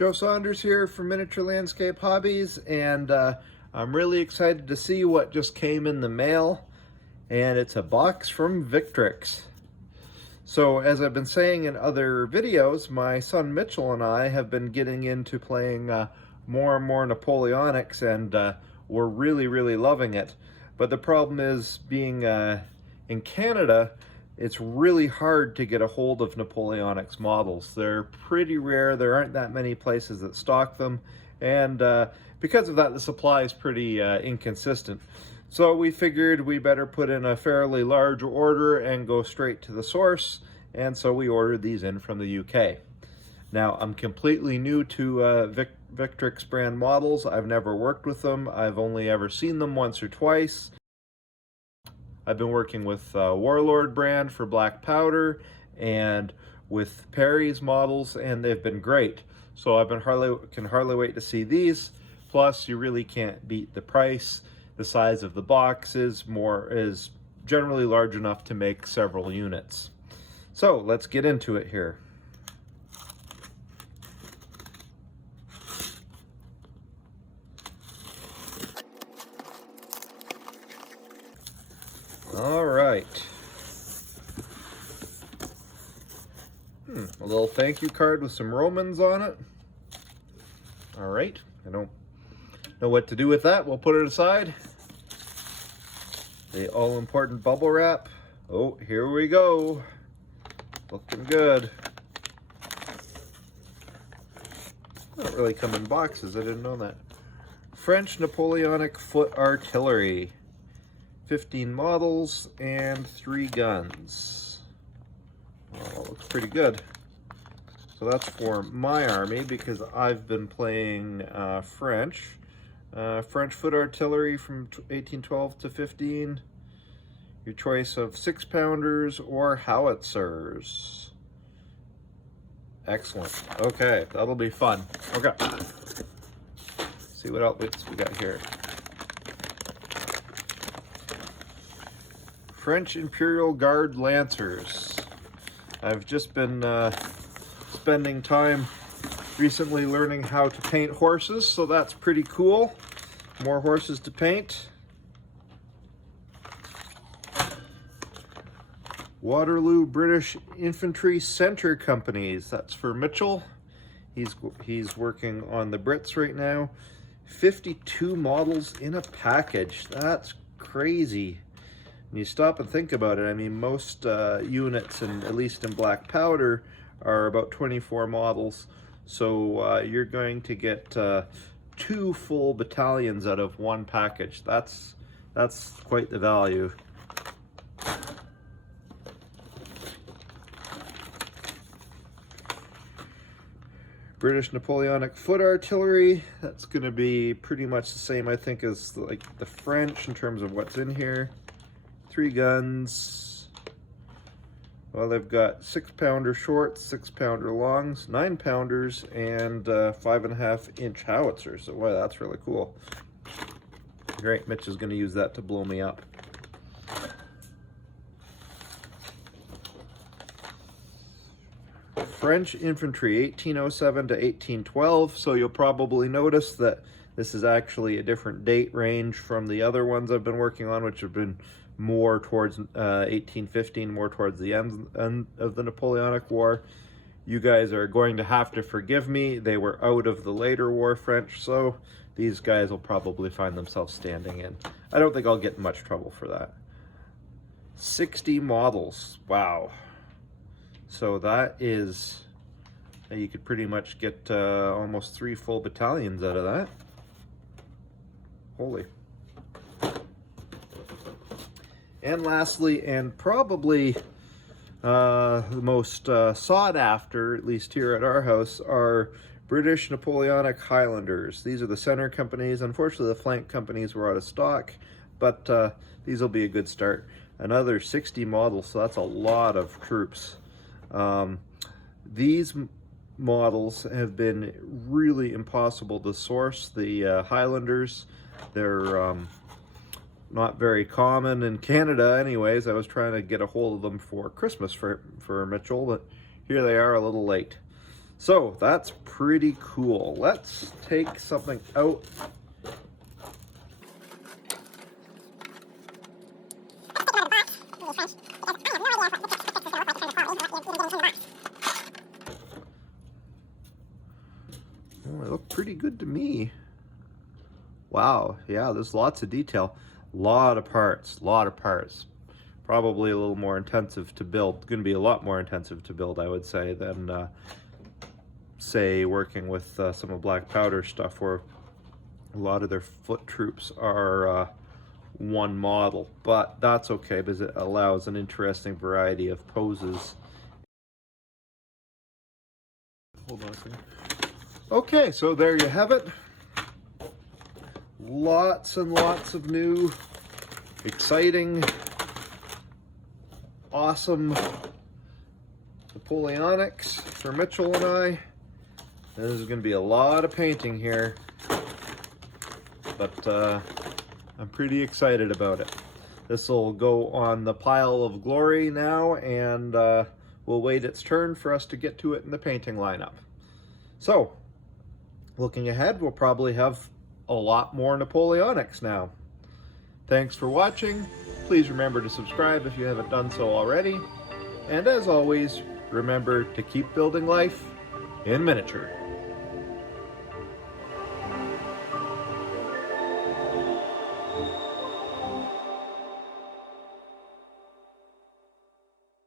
Joe Saunders here from Miniature Landscape Hobbies, and I'm really excited to see what just came in the mail, and it's a box from Victrix. So as I've been saying in other videos, my son Mitchell and I have been getting into playing more and more Napoleonics, and we're really loving it. But the problem is, being in Canada, it's really hard to get a hold of Napoleonics models. They're pretty rare. There aren't that many places that stock them, and because of that, the supply is pretty inconsistent. So we figured we better put in a fairly large order and go straight to the source, and so we ordered these in from the UK. Now, I'm completely new to Victrix brand models. I've never worked with them. I've only ever seen them once or twice. I've been working with Warlord brand for black powder and with Perry's models, and they've been great. So I've been can hardly wait to see these. Plus, you really can't beat the price. The size of the box is generally large enough to make several units. So let's get into it here. All right. A little thank you card with some Romans on it. All right. I don't know what to do with that. We'll put it aside. The all-important bubble wrap. Oh, here we go. Looking good. They don't really come in boxes. I didn't know that. French Napoleonic foot artillery. 15 models and 3 guns. Oh, looks pretty good. So that's for my army because I've been playing French. French foot artillery from 1812 to 15. Your choice of 6-pounders or howitzers. Excellent. Okay, that'll be fun. Okay. See what else we got here. French Imperial Guard Lancers. I've just been spending time recently learning how to paint horses, so that's pretty cool. More horses to paint. Waterloo British Infantry Centre Companies. That's for Mitchell. He's working on the Brits right now. 52 models in a package. That's crazy. When you stop and think about it, I mean, most units, at least in black powder, are about 24 models. So you're going to get 2 full battalions out of 1 package. That's quite the value. British Napoleonic foot artillery. That's going to be pretty much the same, I think, as like the French in terms of what's in here. 3 guns. Well, they've got 6-pounder shorts, 6-pounder longs, 9-pounders, and 5.5-inch howitzers. So, wow, that's really cool. Great, Mitch is going to use that to blow me up. French infantry, 1807 to 1812. So you'll probably notice that this is actually a different date range from the other ones I've been working on, which have been more towards 1815, more towards the end of the Napoleonic War. You guys are going to have to forgive me. They were out of the later war French, so these guys will probably find themselves standing in. I don't think I'll get in much trouble for that. 60 models. Wow. So that is, you could pretty much get almost 3 full battalions out of that. Holy. And lastly, and probably the most sought after, at least here at our house, are British Napoleonic Highlanders. These are the center companies. Unfortunately, the flank companies were out of stock, but these will be a good start. Another 60 models, so that's a lot of troops. These models have been really impossible to source. The Highlanders, they're not very common in Canada anyways. I was trying to get a hold of them for Christmas for Mitchell, but here they are a little late. So that's pretty cool. Let's take something out. Oh, they look pretty good to me. Wow, yeah, there's lots of detail. Lot of parts. Probably a little more intensive to build. Going to be a lot more intensive to build, I would say, than say working with some of Black Powder stuff, where a lot of their foot troops are one model. But that's okay because it allows an interesting variety of poses. Hold on a second. Okay, so there you have it. Lots and lots of new, exciting, awesome Napoleonics for Mitchell and I. This is going to be a lot of painting here, but I'm pretty excited about it. This will go on the pile of glory now, and we'll wait its turn for us to get to it in the painting lineup. So, looking ahead, we'll probably have a lot more Napoleonics now. Thanks for watching. Please remember to subscribe if you haven't done so already. And as always, remember to keep building life in miniature.